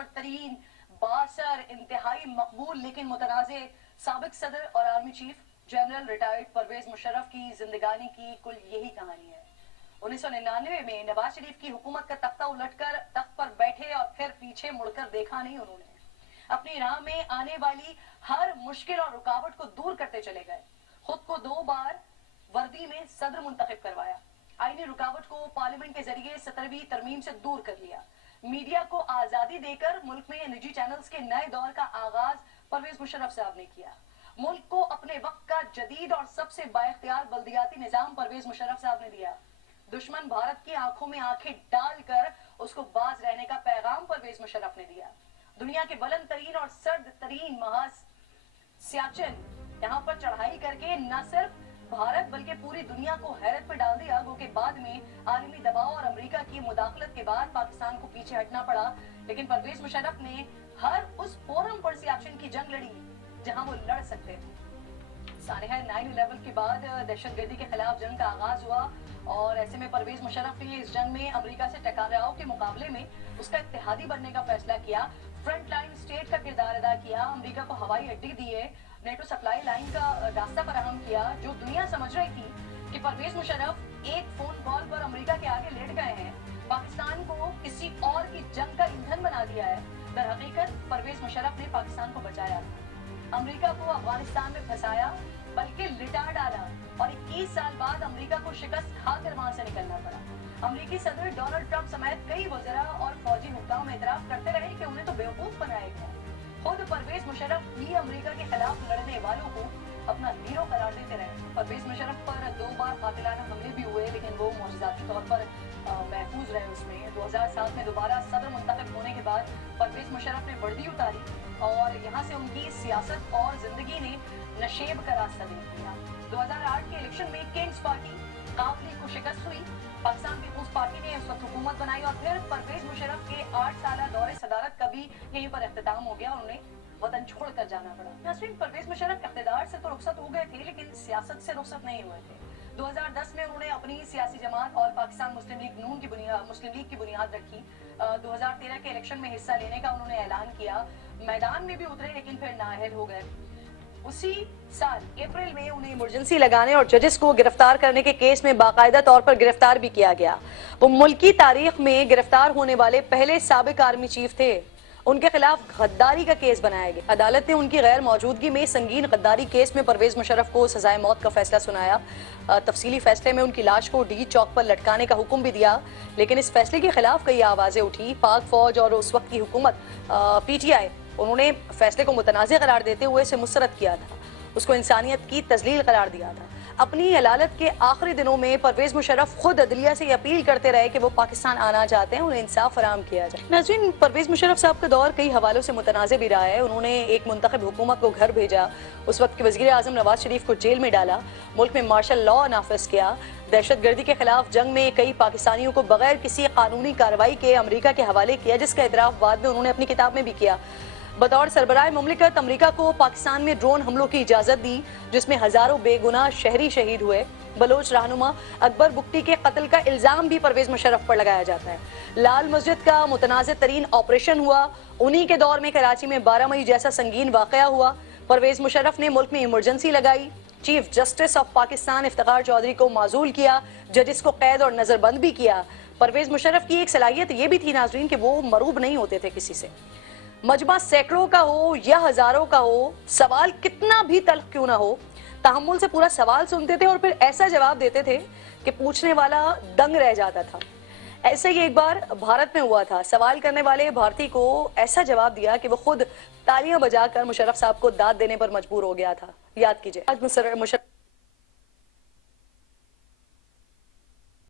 ताकतवर तरीन, बासर, इंतहाई मकबूल लेकिन मुतनाज़े साबिक सदर और army chief general retired Pervez Musharraf की जिंदगानी की कुल यही कहानी है। 1999 में नवाज शरीफ की हुकूमत का तख्ता उलटकर तख्त पर बैठे और फिर पीछे मुड़कर देखा नहीं उन्होंने। अपनी राह में आने वाली हर मुश्किल और रुकावट को दूर करते चले गए। खुद को 2 बार वर्दी में सदर मुंतखब करवाया। आईनी रुकावट को पार्लियामेंट के जरिए 17वीं तरमीम से दूर कर लिया। मीडिया को आजादी देकर मुल्क में निजी चैनल्स के नए दौर का आगाज परवेज मुशर्रफ साहब ने किया। मुल्क को अपने वक्त का जदीद और सबसे बाइख्तियार बल्दियाती निजाम परवेज मुशर्रफ साहब ने दिया। दुश्मन भारत की आंखों में आंखें डालकर उसको बाज रहने का पैगाम परवेज मुशर्रफ ने दिया। दुनिया के बुलंद तरीन और सर्द तरीन महाज सियाचिन यहाँ पर चढ़ाई करके न सिर्फ भारत बल्कि पूरी दुनिया को हैरत में डाल दिया। गो के बाद में आलमी दबाव और अमेरिका की मुदाखलत के बाद पाकिस्तान को पीछे हटना पड़ा, लेकिन परवेज मुशर्रफ ने हर उस फोरम पर सियाचिन की जंग लड़ी जहां वो लड़ सकते थे। सानहा 9/11 के बाद दहशतगर्दी के खिलाफ जंग का आगाज हुआ और ऐसे में परवेज मुशर्रफ ने इस जंग में अमेरिका से टकराव के मुकाबले में उसका इत्तेहादी बनने का फैसला किया। फ्रंट लाइन स्टेट का किरदार अदा किया। अमेरिका को हवाई अड्डे दिए, नेटो सप्लाई लाइन का रास्ता फराहम किया। जो दुनिया समझ रही थी कि परवेज मुशर्रफ एक फोन कॉल पर अमेरिका के आगे लेट गए हैं, पाकिस्तान को किसी और की जंग का ईंधन बना दिया है, दर हकीकत परवेज मुशर्रफ ने पाकिस्तान को बचाया। अमेरिका को अफगानिस्तान में फंसाया बल्कि लिटा डाला और 21 साल बाद अमेरिका को शिकस्त खाकर वहां से निकलना पड़ा। अमेरिकी सदर डोनाल्ड ट्रंप समेत कई वज़रा और फौजी हुक्काम एतराफ करते रहे कि उन्हें तो बेवकूफ बनाया गया। खुद परवेज मुशर्रफ भी अमेरिका के खिलाफ लड़ने वालों को अपना हीरो करार देते रहे। परवेज मुशर्रफ पर 2 बार कातिलाना हमले भी हुए, लेकिन वो मौजूदाती तौर पर महफूज रहे उसमें। 2007 में दोबारा सदर मुंतखब होने के बाद परवेज मुशर्रफ ने वर्दी उतारी और यहाँ से उनकी सियासत और जिंदगी ने नशेब का रास्ता देख लिया। 2008 के इलेक्शन में किंग्स पार्टी काफली को शिकस्त हुई। पाकिस्तान पीपुल्स पार्टी ने उस वक्त हुकूमत बनाई और फिर परवेज मुशर्रफ के 8 साल दौरे सदारत का भी यहीं पर इख्तिताम हो गया और उन्हें वतन छोड़ कर जाना पड़ा। नाज़रीन, परवेज मुशर्रफ इक़्तिदार से तो रुखसत हो गए थे, लेकिन सियासत से रुखसत नहीं हुए थे। 2010 में उन्होंने अपनी सियासी जमात और पाकिस्तान मुस्लिम लीग की बुनियाद रखी। 2013 के इलेक्शन में हिस्सा लेने का उन्होंने ऐलान किया। मैदान में भी उतरे, लेकिन फिर नाअहल हो गए। उसी साल अप्रैल में उन्हें इमरजेंसी लगाने और जजेस को गिरफ्तार करने के केस में बाकायदा तौर पर गिरफ्तार भी किया गया। वो मुल्क की तारीख में गिरफ्तार होने वाले पहले साबिक आर्मी चीफ थे। उनके खिलाफ गद्दारी का केस बनाया गया। अदालत ने उनकी गैर मौजूदगी में संगीन गद्दारी केस में परवेज मुशर्रफ को सजाए मौत का फैसला सुनाया। तफसीली फैसले में उनकी लाश को डी चौक पर लटकाने का हुक्म भी दिया, लेकिन इस फैसले के खिलाफ कई आवाजें उठी। पाक फौज और उस वक्त की हुकूमत PTI उन्होंने फैसले को मुतनाज़ करार देते हुए इसे मुस्तरद किया था, उसको इंसानियत की तजलील करार दिया था। अपनी अदालत के आखिरी दिनों में परवेज मुशर्रफ खुद अदलिया से अपील करते रहे कि वो पाकिस्तान आना चाहते हैं, उन्हें इंसाफ फराहम किया जाए। नाज़रीन, परवेज मुशर्रफ साहब का दौर कई हवालों से मुतनाज़ भी रहा है। उन्होंने एक मुंतखब हुकूमत को घर भेजा, उस वक्त के वज़ीर आज़म नवाज शरीफ को जेल में डाला, मुल्क में मार्शल लॉ नाफिज किया, दहशतगर्दी के खिलाफ जंग में कई पाकिस्तानियों को बगैर किसी कानूनी कार्रवाई के अमेरिका के हवाले किया, जिसका एतराफ़ बाद में उन्होंने अपनी किताब में भी किया। बतौर सरबराह मुमलिकत अमेरिका को पाकिस्तान में ड्रोन हमलों की इजाजत दी, जिसमें हजारों बेगुनाह शहरी शहीद हुए। बलोच रहनुमा अकबर बुक्टी के कत्ल का इल्जाम भी परवेज मुशर्रफ पर लगाया जाता है। लाल मस्जिद का मुतनाज़ तरीन ऑपरेशन हुआ, उन्हीं के दौर में कराची में 12 मई जैसा संगीन वाक़या हुआ। परवेज मुशर्रफ ने मुल्क में इमरजेंसी लगाई, chief justice of Pakistan Iftikhar Chaudhry को माजूल किया, जजिस को कैद और नजरबंद भी किया। परवेज मुशर्रफ की एक सलाहियत ये भी थी नाज़रीन कि वो मरूब नहीं होते थे किसी से। मजमा सैकड़ों का हो या हजारों का हो, सवाल कितना भी तल्ख क्यों ना हो, तहम्मुल से पूरा सवाल सुनते थे और फिर ऐसा जवाब देते थे कि पूछने वाला दंग रह जाता था। ऐसे ही एक बार भारत में हुआ था। सवाल करने वाले भारतीय को ऐसा जवाब दिया कि वो खुद तालियां बजाकर मुशर्रफ साहब को दाद देने पर मजबूर हो गया था। याद कीजिए, आज मुशर्रफ